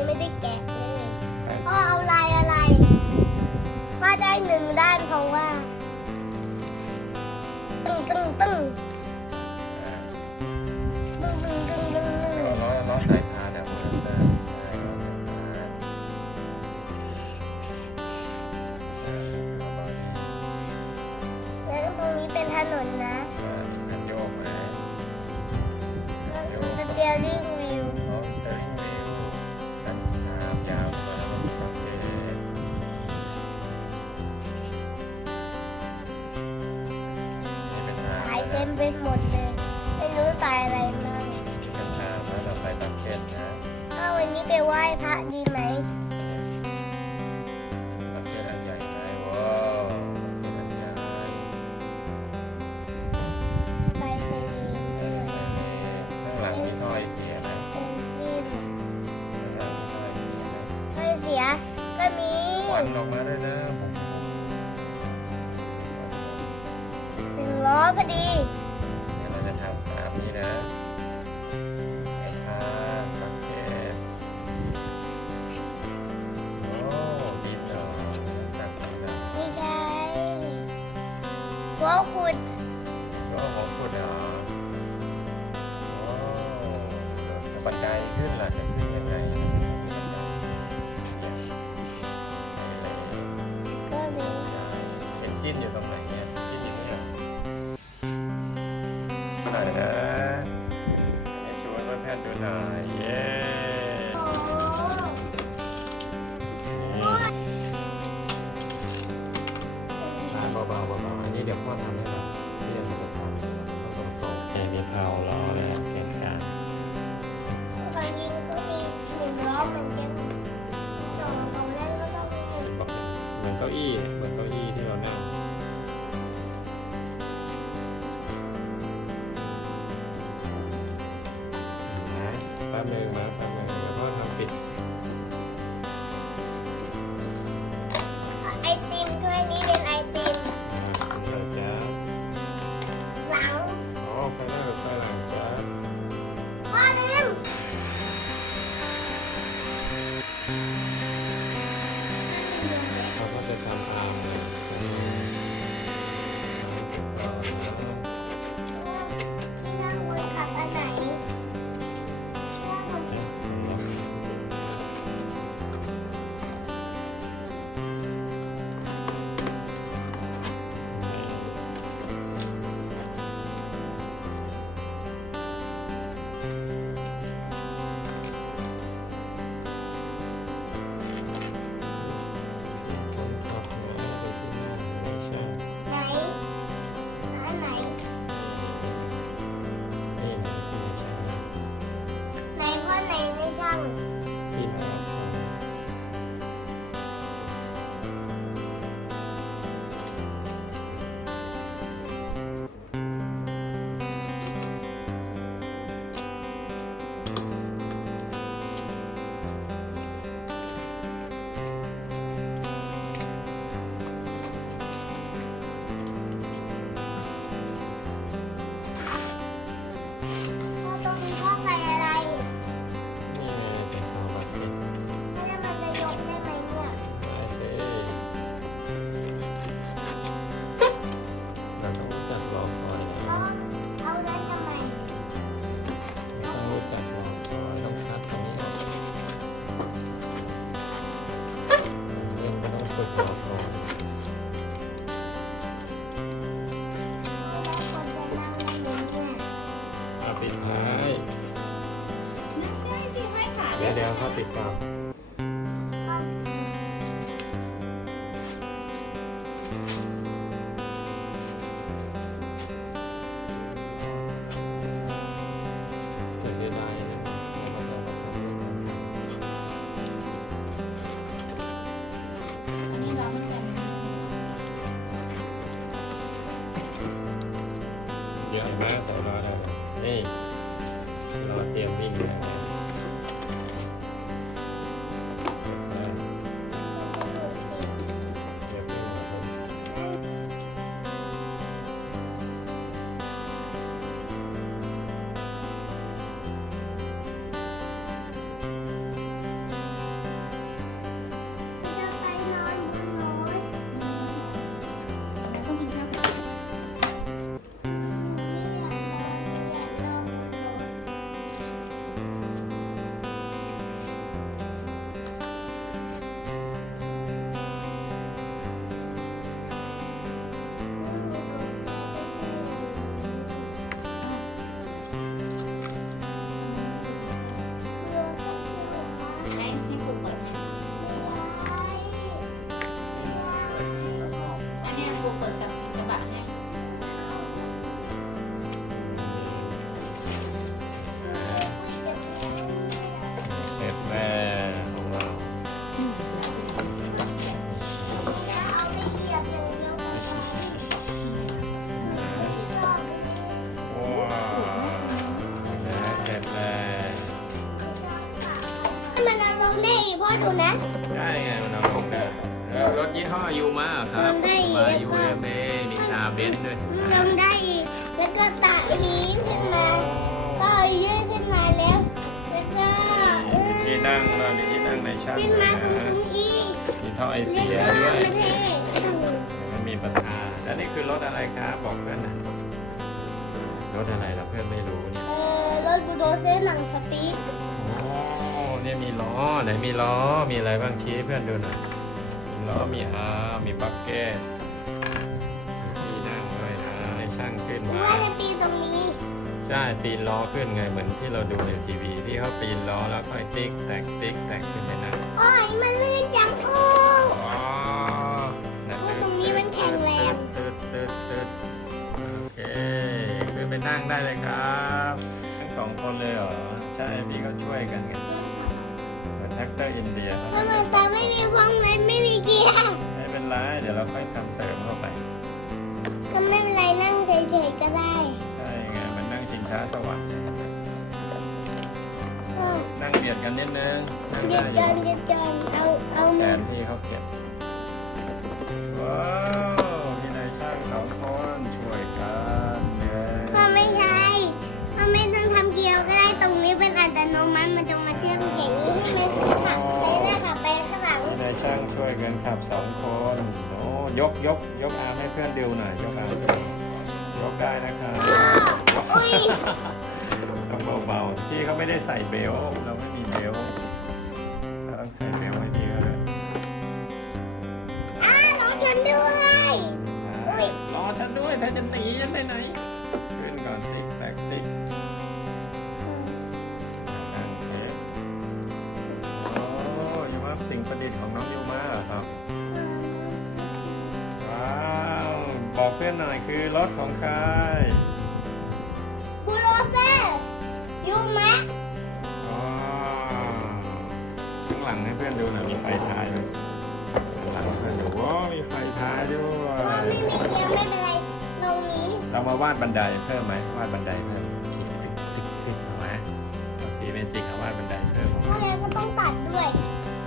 ยังไม่ได้แกะเลยพ่อเอาลายอะไรพ่อได้หนึ่งด้านเพราะว่า ตึ้งตึ้งตึ้งตึ้งตึ้งตึ้งตึ้งตึ้ง ล้อล้อสายพานอะมอเตอร์ไซค์ใช่ล้อสายพานแล้วตรงนี้เป็นถนนนะ เต็มไปหมดเลยไม่รู้ใสายอะไรบ้างเป็นทางแล้วเราไปตามเส้นนะถ้าวันนี้ไปไหว้พระดีไหมตามเส้นอันใหญ่ไหมว้าวเส้นอันใหญ่ไปเซรีเออข้างหลังมีถ้อยเสียนะเป็นที่ข้างหลังมีถ้อยเสียนะไม่เสียก็มีควันออกมาด้วยนะผมหนึ่งล้อพอดี ไกลขึ้นล่ะจะขึ้นยังไงเนี่ยไปเลยก็มีเห็นจิ้นอยู่ตรงไหนเนี่ยจิ้นอยู่นี่เหรอไหนนะให้ชวนเพื่อนดูหน่อย เก้ ครับจะเสียดายนะอันนี้เราไม่เป็นเดี๋ยวเอามาใมาแล้วนะนี่ราเตรียมวิ่งแล้ ดูนะ ได้ไงมันเอาลงได้แล้วรถยี่ห้อยูมาครับได้มาแล้วยูก็เอเมมีตาเบนซ์ด้วยลงได้อีก แล้วก็ตัดทิ้งขึ้นมาก็ยืดขึ้นมาแล้ว แล้วก็เออที่นั่งเรามีที่นั่งในช่างขึ้นด้วยมานะสูงๆอีกมีท่อไอแล้เสีวยก็ด้วยมาเทมันมีประธานแล้วนี่คือรถอะไรครับบอกเพื่อนหนะรถอะไรเราเพื่อนไม่รู้เนี่ยเออรถบูลโดเซอร์หนังสปีดโอ้ เนี่ยมีล้อไหนมีล้อมีอะไรบ้างชี้ให้เพื่อนดูหน่อยมีล้อมีอาร์มมีบักเก็ตมีนั่งด้วยนะให้ช่างขึ้นหรือมาว่าจะปีนตรงนี้ ใช่ปีนล้อขึ้นไงเหมือนที่เราดูในทีวีที่เขาปีนล้อแล้วค่อยติ๊กแต่งติ๊กแต่งขึ้นไปนะโอ้ยมันลื่นจังโอ้อ๋อนั่นโอ้ตรงนี้มันแข็งแรงตึ๊ดตึ๊ดตึ๊ดโอเคขึ้นไปนั่งได้เลยครับ ทั้งสองคนเลยเหรอใช่พี่เขาช่วยกันไงเหมือนแท็กเตอร์อินเดียเขาทำไมตาไม่มีพวงเลยไม่มีเกียร์ไม่เป็นไรเดี๋ยวเราค่อยทำเสริมเข้าไป ก็ไม่เป็นไรนั่งเฉยๆก็ได้ใช่ไงมันนั่งชิงช้าสวรรค์อ้อนั่งเบียดกันนิดนึงนั่งเดี๋ได้ยวอจยู่อนเดี๋ยวจอนเอาเอาแขมือนพี่เขาเจ็บว้าว ยกยกยกอาร์มให้เพื่อนดูหน่อยยกอาร์มยกได้นะครับอุ้ยต้องเบาๆพี่เขาไม่ได้ใส่เบลต์เราไม่มีเบลต์เราต้องใส่เบลต์ให้พี่เขาด้วยอ้าน้องฉันด้วยอุ๊ยรอฉันด้วยเธอจะหนีฉันไปไหนขึ้น หน่อยคือรถของใครบูโรเซ่ยูมะอ๋อข้างหลังให้เพื่อนดูหน่อยมีไฟท้ายไหมข้างหลังให้เพื่อนดูว้าวมีไฟท้ายด้วพอยไม่มีเกียร์ไม่เป็นไร ตรงนี้ เรามาวาดบันไดเพิ่มไหมวาดบันไดเพิ่มจิกจิกจิกจิกเอาไหมเอาสีเมจิกเอาวาดบันไดเพิ่มเอาไหมถ้าแล้วก็ต้องตัดด้วย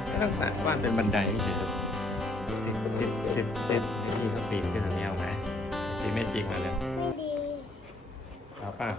ไม่ต้องตัดวาดเป็นบันไดเฉยๆจิกจิกจิกจิกไอ้นี่ก็ปีนขึ้นตรงนี้เอาไหม สีเมจิกมาเลยไม่ดีเอาป่ะ